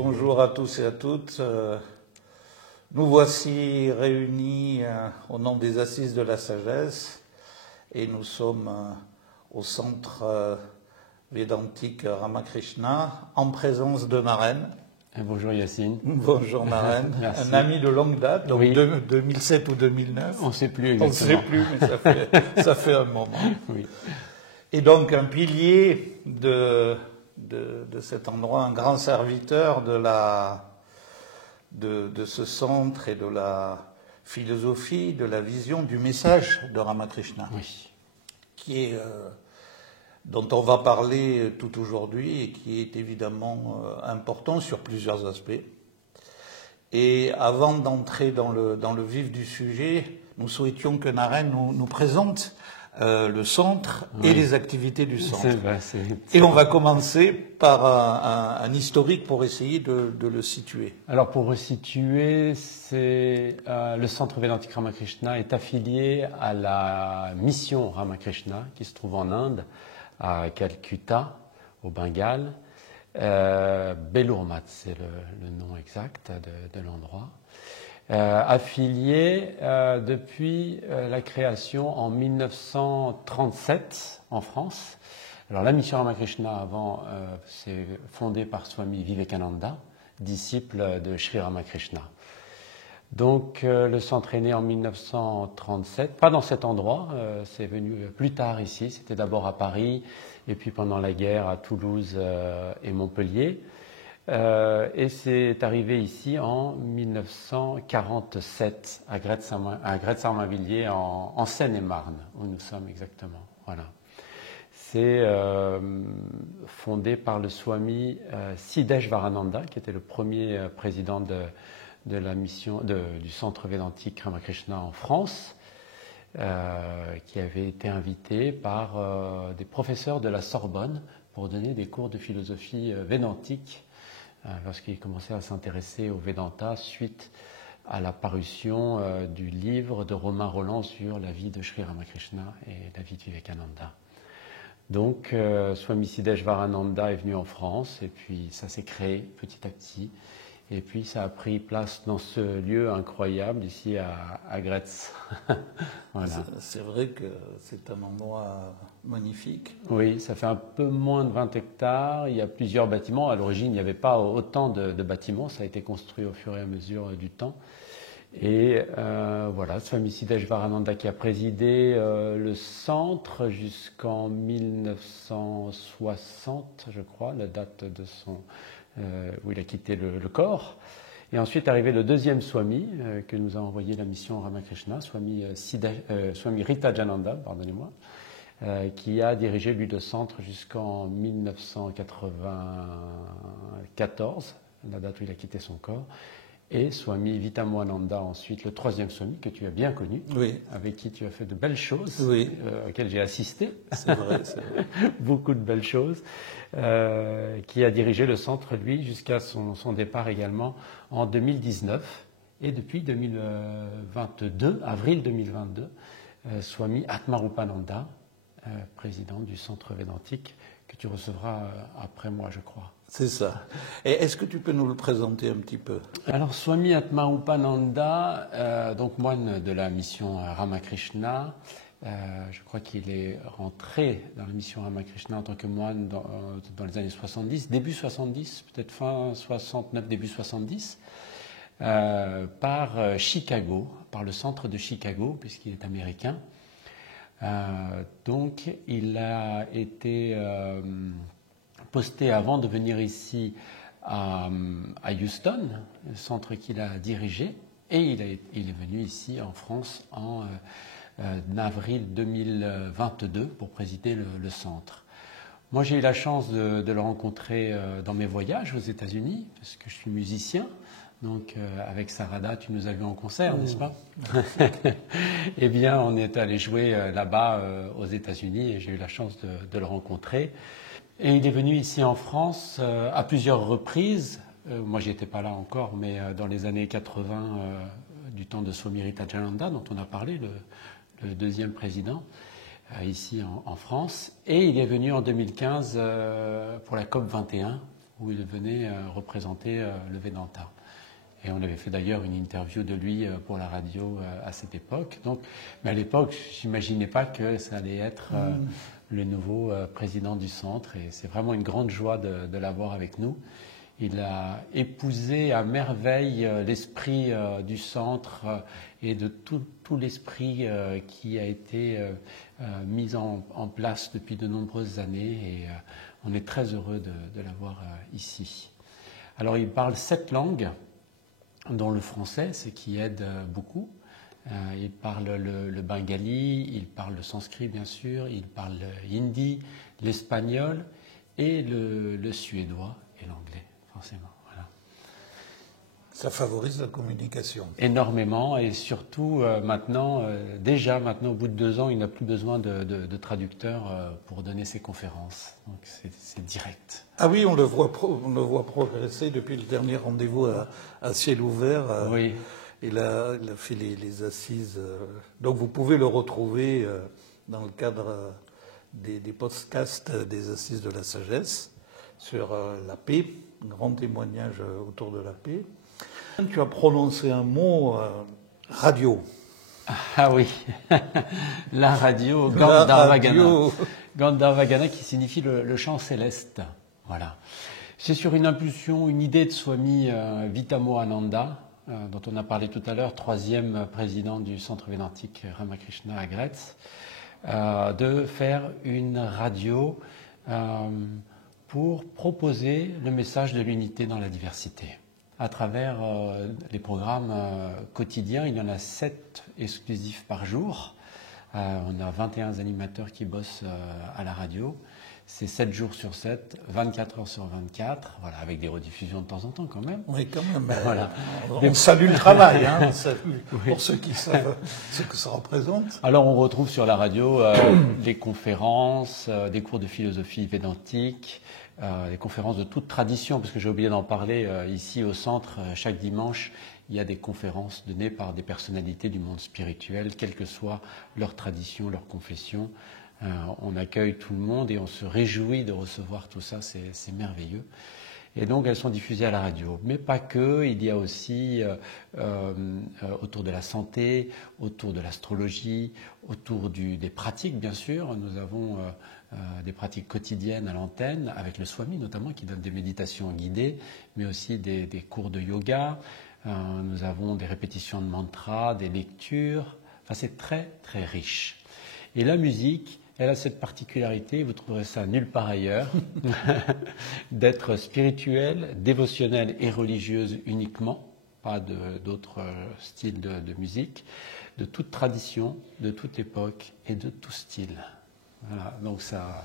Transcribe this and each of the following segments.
Bonjour à tous et à toutes. Nous voici réunis au nom des Assises de la Sagesse et nous sommes au centre védantique Ramakrishna en présence de Naren. Bonjour Yacine. Bonjour Naren, un ami de longue date, donc oui. 2007 ou 2009. On ne sait plus exactement. On ne sait plus, mais ça fait un moment. Oui. Et donc un pilier de cet endroit, un grand serviteur de ce centre et de la philosophie, de la vision, du message de Ramakrishna, Oui. qui est, dont on va parler tout aujourd'hui et qui est évidemment important sur plusieurs aspects. Et avant d'entrer dans le vif du sujet, nous souhaitions que Naren nous présente le centre et les activités du centre. Et on va commencer par un historique pour essayer de le situer. Alors pour resituer, le centre Védantique Ramakrishna est affilié à la mission Ramakrishna qui se trouve en Inde, à Calcutta, au Bengale. Belur Math, c'est le nom exact de l'endroit. Affilié depuis la création en 1937 en France. Alors la mission Ramakrishna avant, c'est fondée par Swami Vivekananda, disciple de Sri Ramakrishna. Donc le centre est né en 1937, pas dans cet endroit, c'est venu plus tard ici, c'était d'abord à Paris et puis pendant la guerre à Toulouse et Montpellier. Et c'est arrivé ici en 1947 à Gretz-Armavilliers en Seine-et-Marne, où nous sommes exactement. Voilà. C'est fondé par le Swami Siddeshvarananda, qui était le premier président de la mission du centre védantique Ramakrishna en France, qui avait été invité par des professeurs de la Sorbonne pour donner des cours de philosophie védantique lorsqu'il commençait à s'intéresser au Vedanta suite à la parution du livre de Romain Rolland sur la vie de Sri Ramakrishna et la vie de Vivekananda. Donc Swami Siddeshvarananda est venu en France et puis ça s'est créé petit à petit. Et puis ça a pris place dans ce lieu incroyable ici à Gretz. Voilà. C'est vrai que c'est un endroit magnifique. Oui, ça fait un peu moins de 20 hectares. Il y a plusieurs bâtiments. À l'origine, il n'y avait pas autant de bâtiments. Ça a été construit au fur et à mesure du temps. Et voilà, Swami Siddeshvarananda qui a présidé le centre jusqu'en 1960, je crois, la date de où il a quitté le corps. Et ensuite est arrivé le deuxième Swami que nous a envoyé la mission Ramakrishna, Swami Ritajananda, pardonnez-moi, qui a dirigé lui le centre jusqu'en 1994, la date où il a quitté son corps. Et Swami Vitamoananda ensuite, le troisième Swami que tu as bien connu, oui, avec qui tu as fait de belles choses, oui, auxquelles j'ai assisté. C'est vrai, c'est vrai. Beaucoup de belles choses, qui a dirigé le centre, lui, jusqu'à son départ également en 2019. Et depuis 2022, avril 2022, Swami Atmarupananda, président du centre védantique, que tu recevras après moi, je crois. C'est ça. Et est-ce que tu peux nous le présenter un petit peu? Alors, Swami Atmarupananda, donc moine de la mission Ramakrishna, je crois qu'il est rentré dans la mission Ramakrishna en tant que moine dans les années 70, début 70, peut-être fin 69, début 70, par Chicago, par le centre de Chicago, puisqu'il est américain. Donc, il a été posté avant de venir ici à Houston, le centre qu'il a dirigé, et il est venu ici en France en avril 2022 pour présider le centre. Moi, j'ai eu la chance de le rencontrer dans mes voyages aux États-Unis, parce que je suis musicien. Donc, avec Sarada, tu nous as vus en concert, n'est-ce pas? Eh bien, on est allé jouer là-bas aux États-Unis et j'ai eu la chance de le rencontrer. Et il est venu ici en France à plusieurs reprises. Moi, j'y étais pas là encore, mais dans les années 80, du temps de Swami Ritajananda, dont on a parlé, le deuxième président, ici en France. Et il est venu en 2015 pour la COP 21 où il venait représenter le Vedanta. Et on avait fait d'ailleurs une interview de lui pour la radio à cette époque. Donc, mais à l'époque, j'imaginais pas que ça allait être le nouveau président du centre. Et c'est vraiment une grande joie de l'avoir avec nous. Il a épousé à merveille l'esprit du centre et de tout l'esprit qui a été mis en place depuis de nombreuses années. Et on est très heureux de l'avoir ici. Alors, il parle 7 langues, dont le français, ce qui aide beaucoup. Il parle le bengali, il parle le sanskrit bien sûr, il parle l'hindi, l'espagnol et le suédois et l'anglais, forcément. Voilà. Ça favorise la communication. Énormément, et surtout maintenant, au bout de 2 ans, il n'a plus besoin de traducteur pour donner ses conférences. Donc c'est direct. Ah oui, on le voit progresser depuis le dernier rendez-vous à ciel ouvert. Oui. Il a fait les assises. Donc vous pouvez le retrouver dans le cadre des podcasts des assises de la sagesse sur la paix, un grand témoignage autour de la paix. Tu as prononcé un mot, radio. Ah oui, la radio Gandharvagana. Gandharvagana qui signifie le chant céleste. Voilà. C'est sur une impulsion, une idée de Swami Vitamohananda, dont on a parlé tout à l'heure, 3e président du centre védantique Ramakrishna à Gretz, de faire une radio pour proposer le message de l'unité dans la diversité. À travers les programmes quotidiens, il y en a 7 exclusifs par jour. On a 21 animateurs qui bossent à la radio. C'est 7 jours sur 7, 24 heures sur 24, voilà, avec des rediffusions de temps en temps quand même. Oui, quand même. Voilà. On salue le travail, hein, on salue pour ceux qui savent ce que ça représente. Alors on retrouve sur la radio des conférences, des cours de philosophie védantique, des conférences de toute tradition, parce que j'ai oublié d'en parler ici au centre, chaque dimanche, il y a des conférences données par des personnalités du monde spirituel, quelle que soit leur tradition, leur confession. On accueille tout le monde et on se réjouit de recevoir tout ça, c'est merveilleux. Et donc elles sont diffusées à la radio. Mais pas que, il y a aussi autour de la santé, autour de l'astrologie, autour des pratiques bien sûr. Nous avons des pratiques quotidiennes à l'antenne, avec le Swami notamment, qui donne des méditations guidées, mais aussi des cours de yoga. Nous avons des répétitions de mantras, des lectures. Enfin, c'est très très riche. Et la musique, elle a cette particularité, vous trouverez ça nulle part ailleurs, d'être spirituelle, dévotionnelle et religieuse uniquement, pas d'autres styles de musique, de toute tradition, de toute époque et de tout style. Voilà, donc ça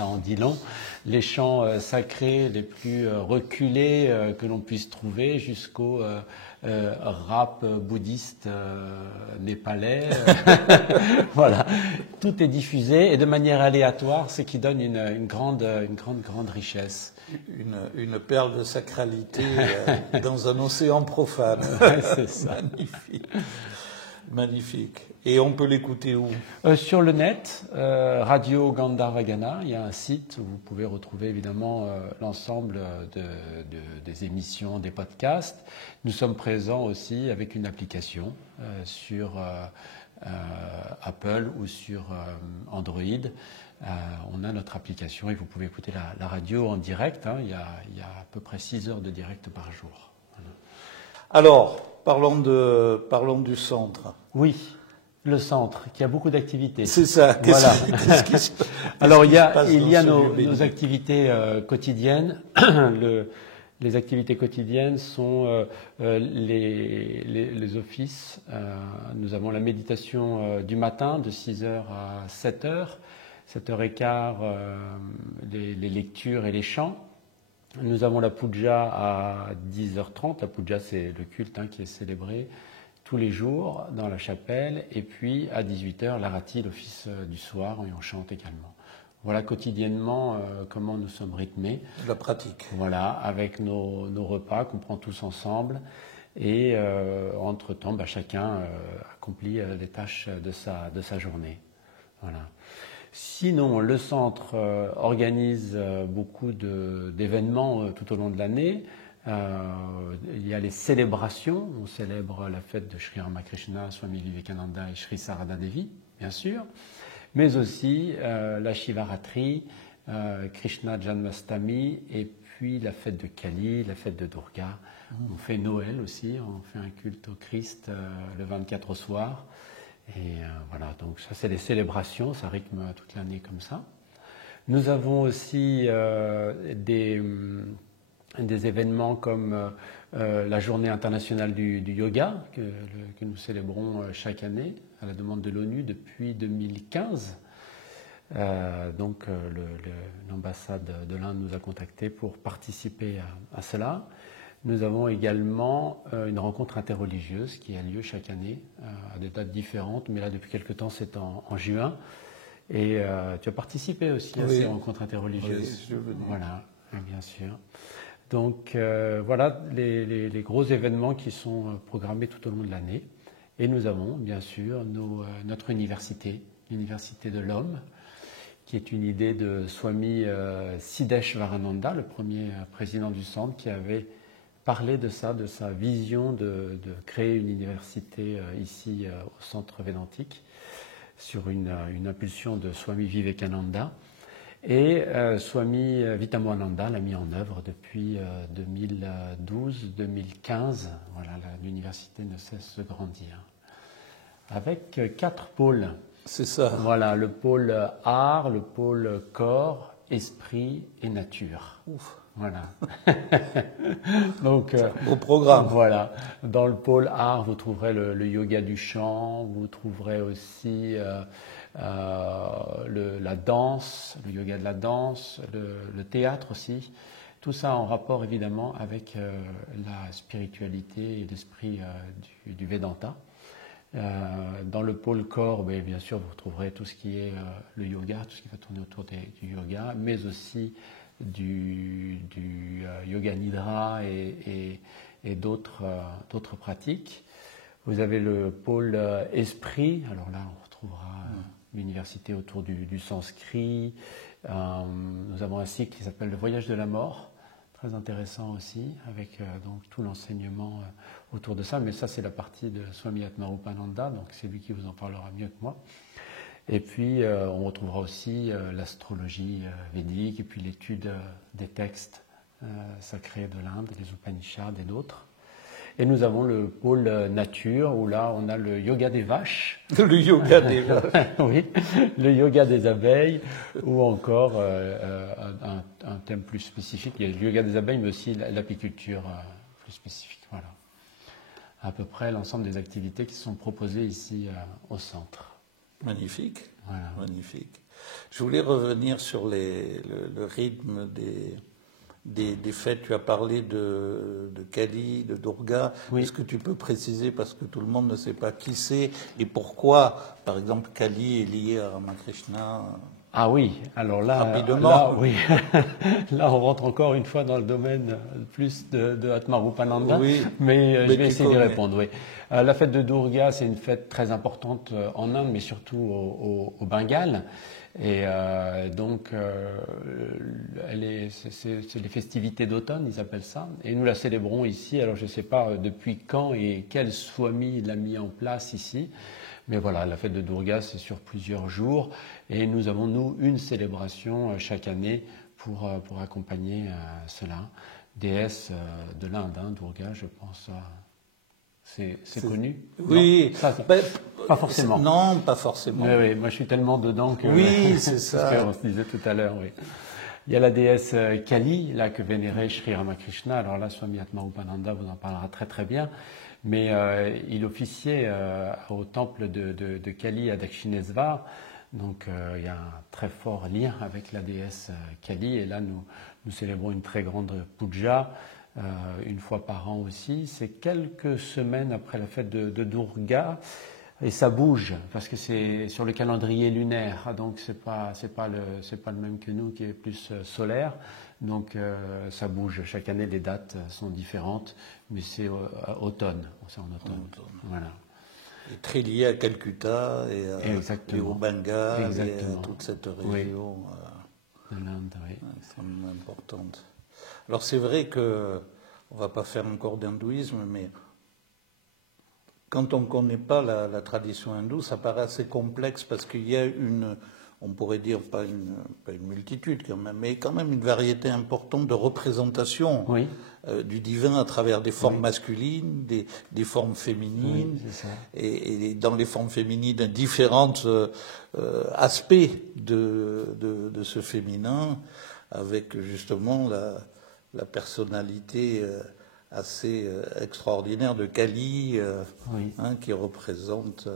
en dit long. Les chants sacrés les plus reculés que l'on puisse trouver jusqu'au rap bouddhiste népalais. Voilà, tout est diffusé et de manière aléatoire, ce qui donne une grande richesse. Une perle de sacralité dans un océan profane. Ouais, c'est ça. Magnifique. Magnifique. Et on peut l'écouter où? Sur le net, Radio Gandharvagana, il y a un site où vous pouvez retrouver évidemment l'ensemble des émissions, des podcasts. Nous sommes présents aussi avec une application sur Apple ou sur Android. On a notre application et vous pouvez écouter la radio en direct. Il y a à peu près 6 heures de direct par jour. Voilà. Alors, parlons du centre. Oui. Le centre, qui a beaucoup d'activités. C'est ça. Voilà. Alors, il y a nos activités quotidiennes. Les activités quotidiennes sont les offices. Nous avons la méditation du matin de 6h à 7h, 7h15, les lectures et les chants. Nous avons la puja à 10h30. La puja, c'est le culte qui est célébré tous les jours dans la chapelle, et puis à 18h, l'Arati, l'office du soir, et on chante également. Voilà quotidiennement comment nous sommes rythmés. La pratique. Voilà, avec nos repas qu'on prend tous ensemble, et entre-temps, chacun accomplit les tâches de sa journée. Voilà. Sinon, le centre organise beaucoup d'événements tout au long de l'année. Il y a les célébrations. On célèbre la fête de Sri Ramakrishna, Swami Vivekananda et Sri Sarada Devi, bien sûr. Mais aussi la Shivaratri, Krishna Janmastami et puis la fête de Kali, la fête de Durga. On fait Noël aussi, on fait un culte au Christ le 24 au soir. Et voilà, donc ça c'est les célébrations, ça rythme toute l'année comme ça. Nous avons aussi des événements comme la journée internationale du yoga que nous célébrons chaque année à la demande de l'ONU depuis 2015. L'ambassade de l'Inde nous a contactés pour participer à cela. Nous avons également une rencontre interreligieuse qui a lieu chaque année à des dates différentes, mais là depuis quelque temps c'est en juin. Et tu as participé aussi à ces rencontres interreligieuses. Oui, voilà, bien sûr. Donc voilà les gros événements qui sont programmés tout au long de l'année. Et nous avons bien sûr notre université, l'Université de l'Homme, qui est une idée de Swami Siddeshvarananda, le premier président du centre, qui avait parlé de ça, de sa vision de créer une université ici au centre védantique, sur une impulsion de Swami Vivekananda. Et Swami Vitamoananda l'a mis en œuvre depuis 2012-2015. Voilà, l'université ne cesse de grandir. Avec 4 pôles. C'est ça. Voilà, le pôle art, le pôle corps, esprit et nature. Ouf. Voilà. Donc, beau programme. Voilà. Dans le pôle art, vous trouverez le yoga du chant, vous trouverez aussi la danse, le yoga de la danse, le théâtre aussi. Tout ça en rapport évidemment avec la spiritualité et l'esprit du Vedanta. Dans le pôle corps, bien sûr, vous retrouverez tout ce qui est le yoga, tout ce qui va tourner autour du yoga, mais aussi du yoga nidra et d'autres pratiques. Vous avez le pôle esprit, alors là on retrouvera l'université autour du sanskrit. Nous avons un cycle qui s'appelle le voyage de la mort, très intéressant aussi, avec donc tout l'enseignement autour de ça, mais ça c'est la partie de Swami Atmarupananda, donc c'est lui qui vous en parlera mieux que moi. Et puis on retrouvera aussi l'astrologie védique et puis l'étude des textes sacrés de l'Inde, les Upanishads et d'autres. Et nous avons le pôle nature, où là on a le yoga des vaches. Le yoga des vaches. Oui, le yoga des abeilles, ou encore un thème plus spécifique. Il y a le yoga des abeilles, mais aussi l'apiculture plus spécifique. Voilà. À peu près l'ensemble des activités qui sont proposées ici au centre. Magnifique. Voilà. Magnifique. Je voulais revenir sur le rythme des fêtes. Tu as parlé de Kali, de Durga. Oui. Est-ce que tu peux préciser, parce que tout le monde ne sait pas qui c'est et pourquoi, par exemple, Kali est lié à Ramakrishna? Ah oui, alors là, rapidement. Oui. Là on rentre encore une fois dans le domaine plus de Atmarupananda, oui, mais je vais essayer d'y répondre. Oui. La fête de Durga, c'est une fête très importante en Inde, mais surtout au Bengale. Et donc, c'est les festivités d'automne, ils appellent ça. Et nous la célébrons ici. Alors, je ne sais pas depuis quand et quel Swami l'a mis en place ici. Mais voilà, la fête de Durga, c'est sur plusieurs jours. Et nous avons, nous, une célébration chaque année pour accompagner cela. Déesse de l'Inde, Durga, je pense. C'est connu? Oui. Non, pas forcément. Non, pas forcément. Oui, moi je suis tellement dedans que... Oui, c'est ça. C'est ce qu'on se disait tout à l'heure, oui. Il y a la déesse Kali, là, que vénérait Sri Ramakrishna. Alors là, Swami Atmarupananda vous en parlera très très bien. Mais il officiait au temple de Kali à Dakshinesvar. Donc il y a un très fort lien avec la déesse Kali. Et là, nous célébrons une très grande puja, une fois par an aussi. C'est quelques semaines après la fête de Durga. Et ça bouge, parce que c'est sur le calendrier lunaire, donc c'est pas le même que nous, qui est plus solaire. Donc ça bouge. Chaque année, les dates sont différentes, mais c'est automne. C'est en automne. Voilà. Et très lié à Calcutta et au Bengale et à toute cette région de l'Inde, extrêmement importante. Alors c'est vrai que on ne va pas faire encore d'hindouisme, mais quand on ne connaît pas la tradition hindoue, ça paraît assez complexe parce qu'il y a on pourrait dire pas une multitude quand même, mais quand même une variété importante de représentations du divin à travers des formes masculines, des formes féminines, et dans les formes féminines, différents aspects de ce féminin, avec justement la personnalité assez extraordinaire de Kali, qui représente.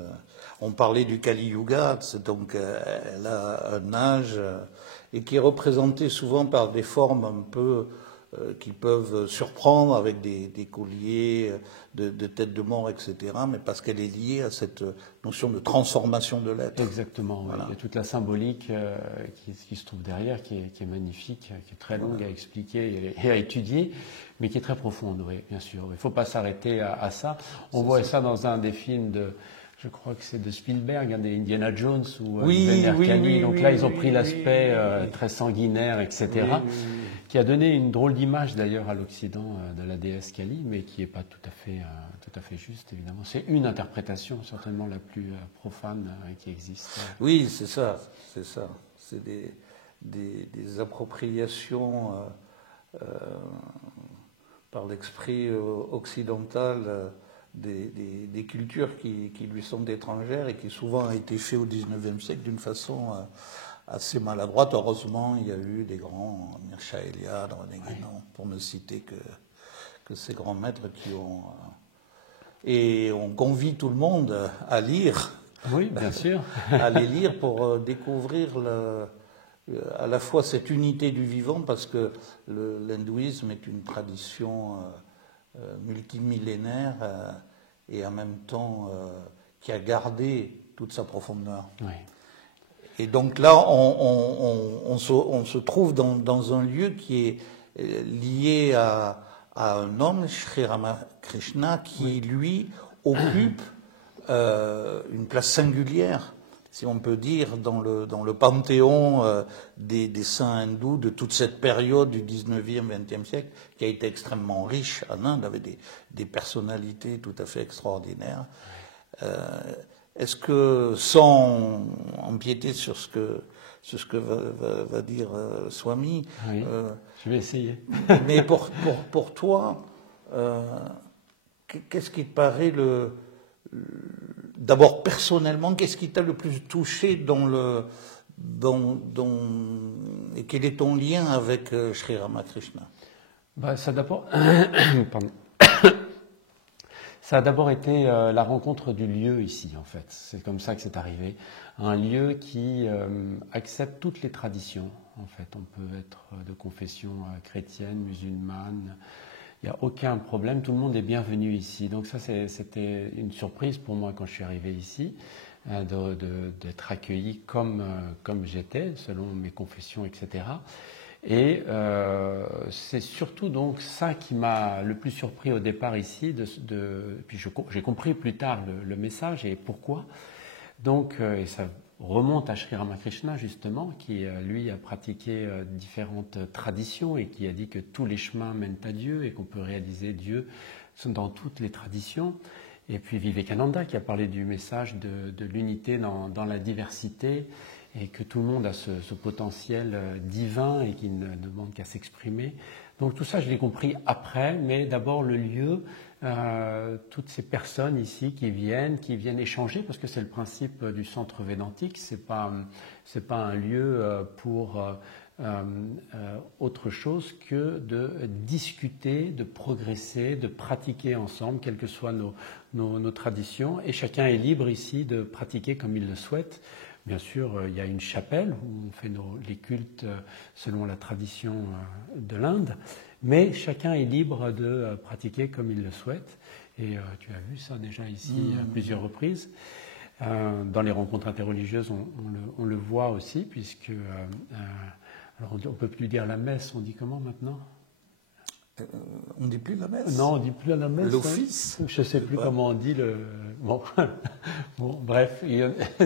On parlait du Kali Yuga, donc elle a un âge et qui est représenté souvent par des formes un peu qui peuvent surprendre avec des colliers de tête de mort, etc. Mais parce qu'elle est liée à cette notion de transformation de l'être. Exactement. Voilà. Il y a toute la symbolique qui se trouve derrière, qui est magnifique, qui est très longue à expliquer et à étudier, mais qui est très profonde, oui, bien sûr. Il ne faut pas s'arrêter à ça. On voit ça dans un des films je crois que c'est de Spielberg, des Indiana Jones ou Kali. Donc là, ils ont pris l'aspect très sanguinaire, etc., qui a donné une drôle d'image d'ailleurs à l'Occident de la déesse Kali, mais qui n'est pas tout à fait juste, évidemment. C'est une interprétation, certainement la plus profane qui existe. Oui, c'est ça. C'est des appropriations par l'esprit occidental des cultures qui lui sont étrangères et qui souvent a été fait au XIXe siècle d'une façon assez maladroite. Heureusement, il y a eu des grands, Mircea Eliade, René Guénon, pour ne citer que ces grands maîtres qui ont... et on convie tout le monde à lire. Oui, bien sûr. À les lire pour découvrir à la fois cette unité du vivant, parce que l'hindouisme est une tradition multimillénaire et en même temps qui a gardé toute sa profondeur. Oui. Et donc là, on se trouve dans un lieu qui est lié à un homme, Sri Ramakrishna, qui lui occupe une place singulière, si on peut dire, dans le panthéon des saints hindous de toute cette période du 19e, 20e siècle, qui a été extrêmement riche en Inde, avec des personnalités tout à fait extraordinaires. Est-ce que, sans empiéter sur ce que va dire Swami, je vais essayer. Mais pour toi, qu'est-ce qui te paraît d'abord personnellement, qu'est-ce qui t'a le plus touché et quel est ton lien avec Sri Ramakrishna? Ça d'abord, pardon. Ça a d'abord été la rencontre du lieu ici, en fait. C'est comme ça que c'est arrivé. Un lieu qui accepte toutes les traditions, en fait. On peut être de confession chrétienne, musulmane. Il n'y a aucun problème. Tout le monde est bienvenu ici. Donc ça, c'était une surprise pour moi quand je suis arrivé ici, d'être accueilli comme j'étais, selon mes confessions, etc. Et c'est surtout donc ça qui m'a le plus surpris au départ ici. Puis j'ai compris plus tard le message et pourquoi. Donc, et ça remonte à Sri Ramakrishna justement, qui lui a pratiqué différentes traditions et qui a dit que tous les chemins mènent à Dieu et qu'on peut réaliser Dieu dans toutes les traditions. Et puis Vivekananda qui a parlé du message de l'unité dans la diversité, et que tout le monde a ce potentiel divin et qui ne demande qu'à s'exprimer. Donc tout ça, je l'ai compris après, mais d'abord le lieu, toutes ces personnes ici qui viennent échanger, parce que c'est le principe du centre védantique, c'est pas un lieu pour autre chose que de discuter, de progresser, de pratiquer ensemble, quelles que soient nos traditions, et chacun est libre ici de pratiquer comme il le souhaite. Bien sûr, il y a une chapelle où on fait les cultes selon la tradition de l'Inde, mais chacun est libre de pratiquer comme il le souhaite. Et tu as vu ça déjà ici à plusieurs reprises. Dans les rencontres interreligieuses, on le voit aussi, puisque alors on ne peut plus dire la messe, on dit comment maintenant? On ne dit plus la messe? Non, on ne dit plus la messe. L'office? Je ne sais plus comment on dit bon, bon, bref,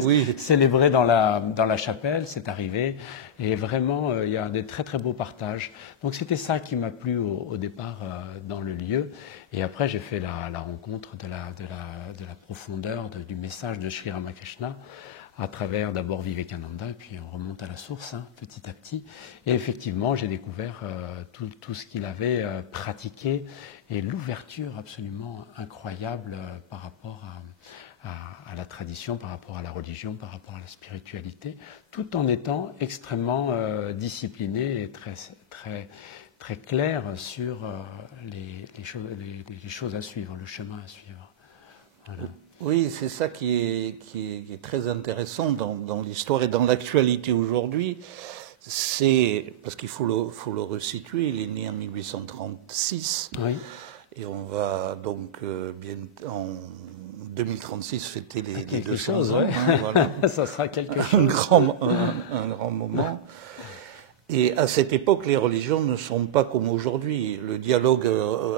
Oui. célébré dans la chapelle, c'est arrivé, et vraiment, il y a des très très beaux partages. Donc c'était ça qui m'a plu au départ dans le lieu, et après j'ai fait la rencontre de la profondeur du message de Sri Ramakrishna, à travers d'abord Vivekananda, et puis on remonte à la source petit à petit. Et effectivement, j'ai découvert tout ce qu'il avait pratiqué et l'ouverture absolument incroyable par rapport à la tradition, par rapport à la religion, par rapport à la spiritualité, tout en étant extrêmement discipliné et très clair sur les choses à suivre, le chemin à suivre. Voilà. Oui, c'est ça qui est très intéressant dans l'histoire et dans l'actualité aujourd'hui. C'est parce qu'il faut le resituer. Il est né en 1836 Oui. et on va donc bien en 2036 fêter les 200 ans. Ouais. Voilà. Ça sera quelque chose. Un grand moment. Et à cette époque, les religions ne sont pas comme aujourd'hui. Le dialogue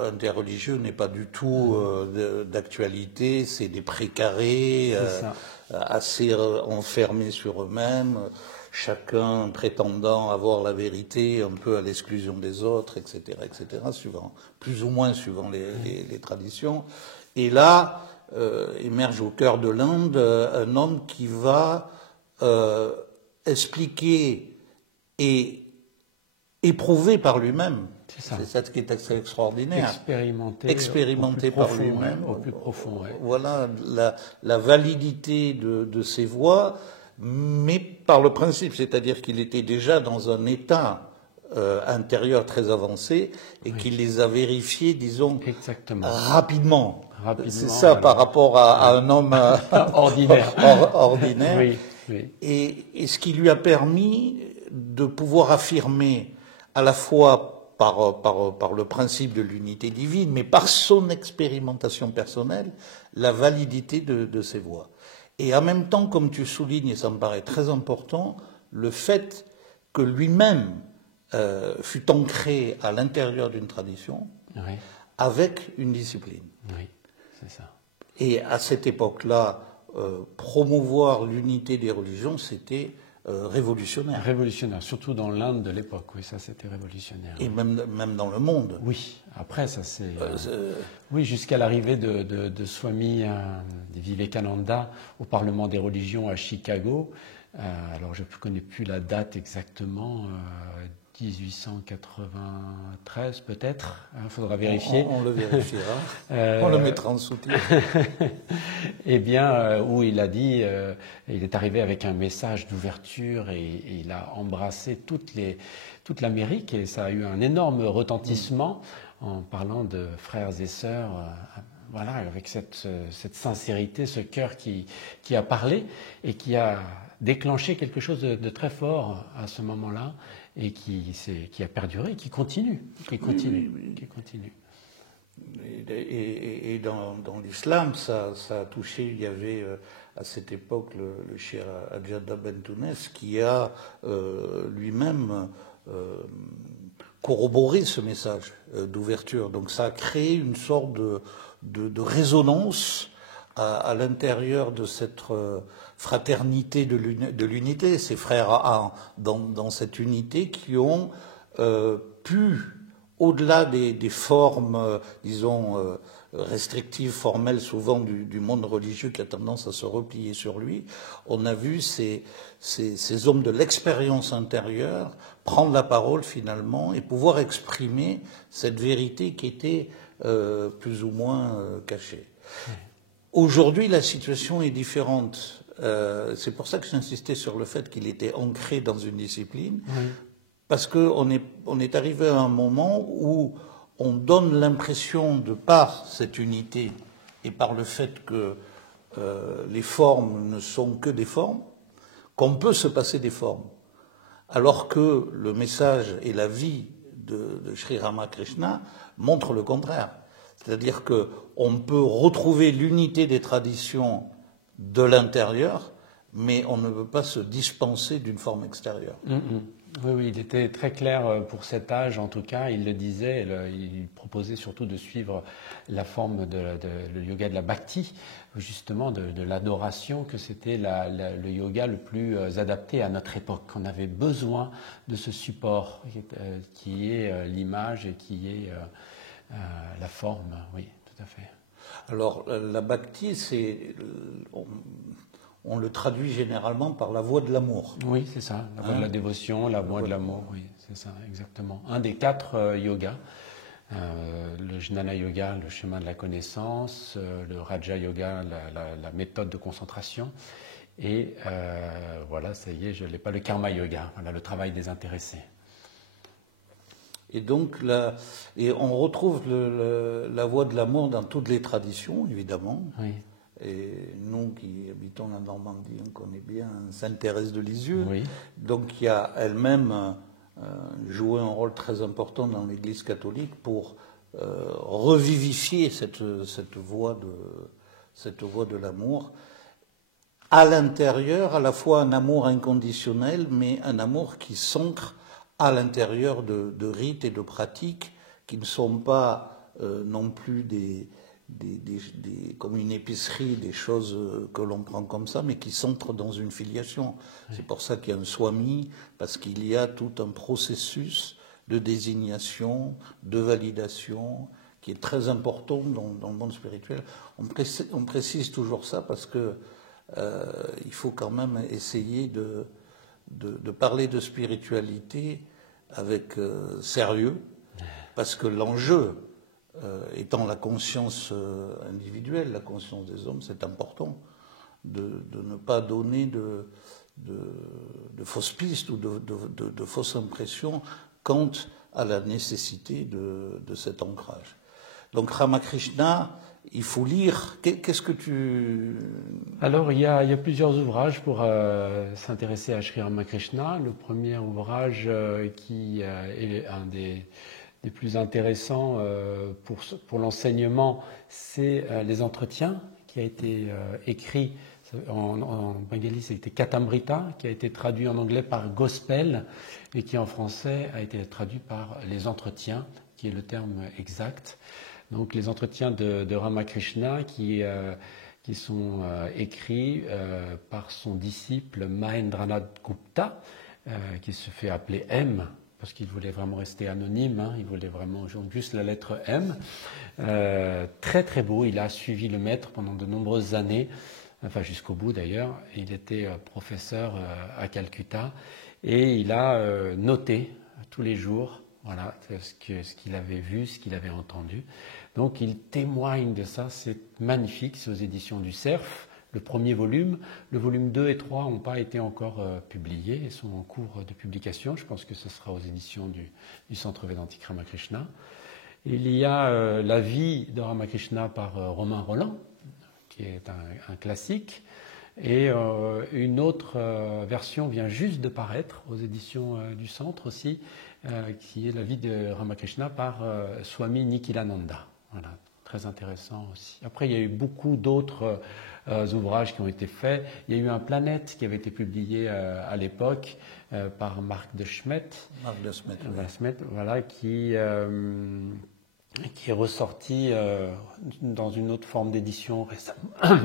interreligieux n'est pas du tout d'actualité. C'est des précarés assez enfermés sur eux-mêmes, chacun prétendant avoir la vérité, un peu à l'exclusion des autres, etc., plus ou moins suivant les traditions. Et là, émerge au cœur de l'Inde un homme qui va expliquer et éprouvé par lui-même. C'est ça qui est assez extraordinaire. Expérimenté par lui-même. Au plus profond, ouais. Voilà la validité de ses voix, mais par le principe, c'est-à-dire qu'il était déjà dans un état intérieur très avancé et qu'il les a vérifiés, disons, rapidement. C'est ça, voilà. Par rapport à un homme ordinaire. Oui. Et ce qui lui a permis de pouvoir affirmer à la fois par le principe de l'unité divine, mais par son expérimentation personnelle, la validité de ses voix. Et en même temps, comme tu soulignes, et ça me paraît très important, le fait que lui-même fut ancré à l'intérieur d'une tradition, avec une discipline. Oui, c'est ça. Et à cette époque-là, promouvoir l'unité des religions, c'était révolutionnaire. Révolutionnaire, surtout dans l'Inde de l'époque, oui, ça c'était révolutionnaire. Et même dans le monde. Oui, après ça c'est... oui, jusqu'à l'arrivée de Swami Vivekananda au Parlement des religions à Chicago. Alors je ne connais plus la date exactement, 1893 peut-être, il faudra vérifier. On le vérifiera, on le mettra en sous-titre. Eh bien, où il a dit, il est arrivé avec un message d'ouverture et il a embrassé toute l'Amérique et ça a eu un énorme retentissement en parlant de frères et sœurs, voilà, avec cette sincérité, ce cœur qui a parlé et qui a déclenché quelque chose de très fort à ce moment-là et qui a perduré, qui continue. Et dans l'islam, ça a touché, il y avait à cette époque le Cheikh Adjada Bentounes qui a lui-même corroboré ce message d'ouverture. Donc ça a créé une sorte de résonance à l'intérieur de cette fraternité de l'unité, ces frères dans cette unité qui ont pu, au-delà des formes, disons, restrictives, formelles, souvent du monde religieux qui a tendance à se replier sur lui, on a vu ces hommes de l'expérience intérieure prendre la parole finalement et pouvoir exprimer cette vérité qui était plus ou moins cachée. Aujourd'hui, la situation est différente. C'est pour ça que j'insistais sur le fait qu'il était ancré dans une discipline, parce qu'on est arrivé à un moment où on donne l'impression, de par cette unité et par le fait que les formes ne sont que des formes, qu'on peut se passer des formes. Alors que le message et la vie de Sri Ramakrishna montrent le contraire. C'est-à-dire qu'on peut retrouver l'unité des traditions de l'intérieur, mais on ne peut pas se dispenser d'une forme extérieure. Oui, oui, il était très clair pour cet âge, en tout cas, il le disait, il proposait surtout de suivre la forme le yoga de la bhakti, justement de l'adoration, que c'était le yoga le plus adapté à notre époque. On avait besoin de ce support qui est l'image et qui est la forme, oui, tout à fait. Alors, la bhakti, on le traduit généralement par la voie de l'amour. Oui, c'est ça, la voie de la dévotion, la voie de l'amour, oui, c'est ça, exactement. Un des 4 yogas, le Jnana Yoga, le chemin de la connaissance, le Raja Yoga, la méthode de concentration, et voilà, ça y est, je l'ai pas, le Karma Yoga, voilà, le travail désintéressé. Et donc, on retrouve la voie de l'amour dans toutes les traditions, évidemment. Oui. Et nous qui habitons la Normandie, on connaît bien Sainte Thérèse de Lisieux, Oui. donc qui a elle-même joué un rôle très important dans l'Église catholique pour revivifier cette voie de l'amour. À l'intérieur, à la fois un amour inconditionnel, mais un amour qui s'ancre à l'intérieur de rites et de pratiques qui ne sont pas non plus comme une épicerie, des choses que l'on prend comme ça, mais qui s'entrent dans une filiation. Oui. C'est pour ça qu'il y a un swami, parce qu'il y a tout un processus de désignation, de validation, qui est très important dans le monde spirituel. On précise toujours ça parce que il faut quand même essayer de parler de spiritualité avec sérieux, parce que l'enjeu, étant la conscience individuelle, la conscience des hommes, c'est important de ne pas donner de fausses pistes ou de fausses impressions quant à la nécessité de cet ancrage. Donc Ramakrishna, il faut lire. Qu'est-ce que tu... Alors, il y a plusieurs ouvrages pour s'intéresser à Sri Ramakrishna. Le premier ouvrage qui est un des plus intéressants pour l'enseignement, c'est Les Entretiens, qui a été écrit en bengali, c'était Katamrita, qui a été traduit en anglais par Gospel, et qui en français a été traduit par Les Entretiens, qui est le terme exact. Donc les entretiens de Ramakrishna qui sont écrits par son disciple Mahendranath Gupta, qui se fait appeler M, parce qu'il voulait vraiment rester anonyme, hein, il voulait vraiment juste la lettre M. Très très beau, il a suivi le maître pendant de nombreuses années, enfin jusqu'au bout d'ailleurs. Il était professeur à Calcutta et il a noté tous les jours, voilà, ce qu'il avait vu, ce qu'il avait entendu. Donc il témoigne de ça, c'est magnifique, c'est aux éditions du Cerf, le premier volume. Le volume 2 et 3 n'ont pas été encore publiés, ils sont en cours de publication, je pense que ce sera aux éditions du Centre Védantique Ramakrishna. Il y a La vie de Ramakrishna par Romain Rolland, qui est un classique, et une autre version vient juste de paraître aux éditions du Centre aussi, qui est La vie de Ramakrishna par Swami Nikhilananda. Voilà, très intéressant aussi. Après, il y a eu beaucoup d'autres ouvrages qui ont été faits. Il y a eu un Planète qui avait été publié à l'époque par Marc de Smet. Marc de Smet, oui. Smet, voilà, qui est ressorti dans une autre forme d'édition récemment.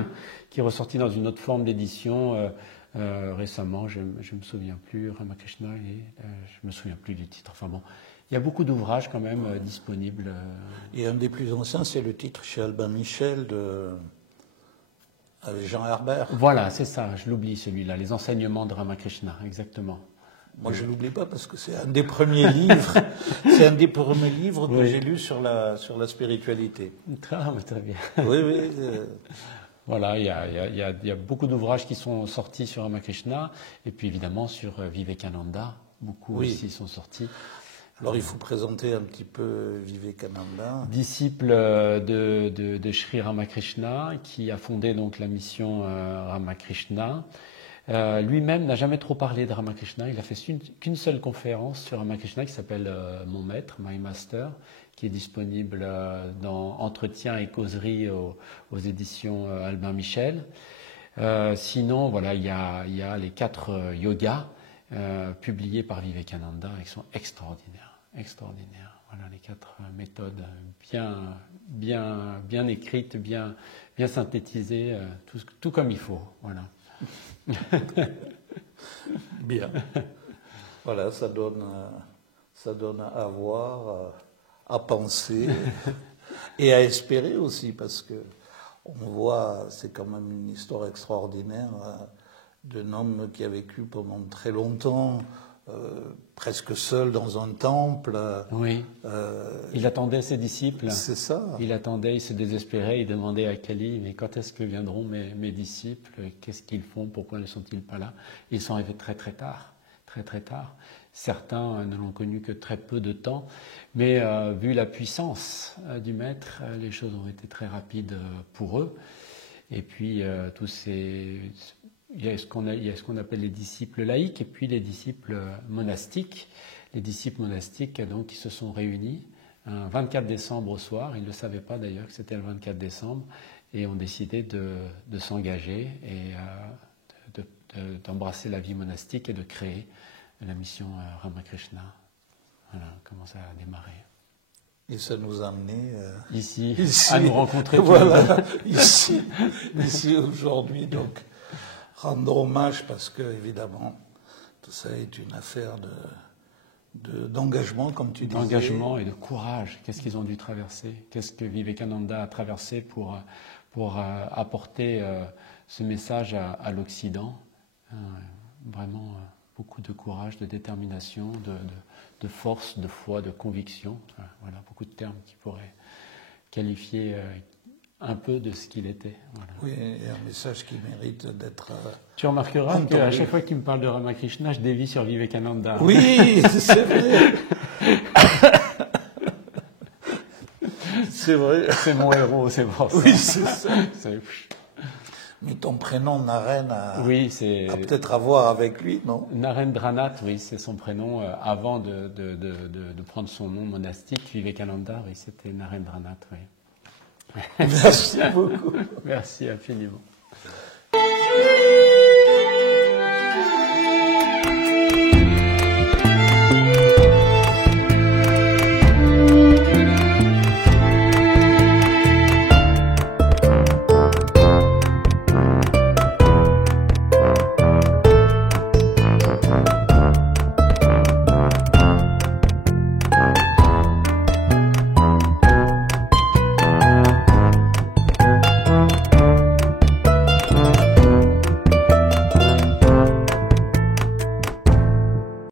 Qui est ressorti dans une autre forme d'édition récemment. Je me souviens plus, Ramakrishna, et je me souviens plus du titre. Enfin bon. Il y a beaucoup d'ouvrages quand même disponibles. Et un des plus anciens, c'est le titre chez Albin Michel avec Jean Herbert. Voilà, c'est ça, je l'oublie celui-là, Les enseignements de Ramakrishna, exactement. Moi, je ne l'oublie pas parce que c'est un des premiers livres, c'est un des premiers livres que j'ai lu sur la spiritualité. Ah, très bien. Oui, oui. Voilà, il y a beaucoup d'ouvrages qui sont sortis sur Ramakrishna, et puis évidemment sur Vivekananda, beaucoup aussi sont sortis. Alors il faut présenter un petit peu Vivekananda. Disciple de Sri Ramakrishna, qui a fondé donc la mission Ramakrishna. Lui-même n'a jamais trop parlé de Ramakrishna. Il a fait qu'une seule conférence sur Ramakrishna qui s'appelle Mon Maître, My Master, qui est disponible dans Entretiens et causeries aux éditions Albin Michel. Sinon, voilà, il y a les 4 yogas publiés par Vivekananda et qui sont extraordinaires. Extraordinaires. Voilà les 4 méthodes bien écrites, bien synthétisées, tout comme il faut. Voilà. Bien. Voilà, ça donne à voir, à penser et à espérer aussi, parce que on voit, c'est quand même une histoire extraordinaire d'un homme qui a vécu pendant très longtemps, presque seul dans un temple. Oui. Il attendait ses disciples. C'est ça. Il attendait, il se désespérait, il demandait à Kali, mais quand est-ce que viendront mes disciples? Qu'est-ce qu'ils font? Pourquoi ne sont-ils pas là? Ils sont arrivés très très tard. Très très tard. Certains ne l'ont connu que très peu de temps, mais vu la puissance du maître, les choses ont été très rapides pour eux. Et puis il y a ce qu'on appelle les disciples laïcs et puis les disciples monastiques. Les disciples monastiques donc qui se sont réunis un 24 décembre au soir, ils ne le savaient pas d'ailleurs que c'était le 24 décembre, et ont décidé de s'engager et d'embrasser la vie monastique et de créer la mission Ramakrishna. Voilà comment ça a démarré. Et ça nous a amené ici, à nous rencontrer. Voilà, ici aujourd'hui. Donc, rendre hommage parce que, évidemment, tout ça est une affaire d'engagement, comme tu disais. D'engagement et de courage. Qu'est-ce qu'ils ont dû traverser? Qu'est-ce que Vivekananda a traversé pour apporter ce message à l'Occident? Vraiment beaucoup de courage, de détermination, de force, de foi, de conviction. Voilà, beaucoup de termes qui pourraient qualifier un peu de ce qu'il était. Voilà. Oui, et un message qui mérite d'être Tu remarqueras qu'à chaque fois qu'il me parle de Ramakrishna, je dévie sur Vivekananda. Oui, c'est vrai. C'est vrai. C'est mon héros, c'est pour ça. Oui, c'est ça. Mais ton prénom, Naren, a peut-être à voir avec lui, non? Narendranath, oui, c'est son prénom. Avant de prendre son nom monastique, Vivekananda, oui, c'était Narendranath, oui. Merci beaucoup. Merci infiniment.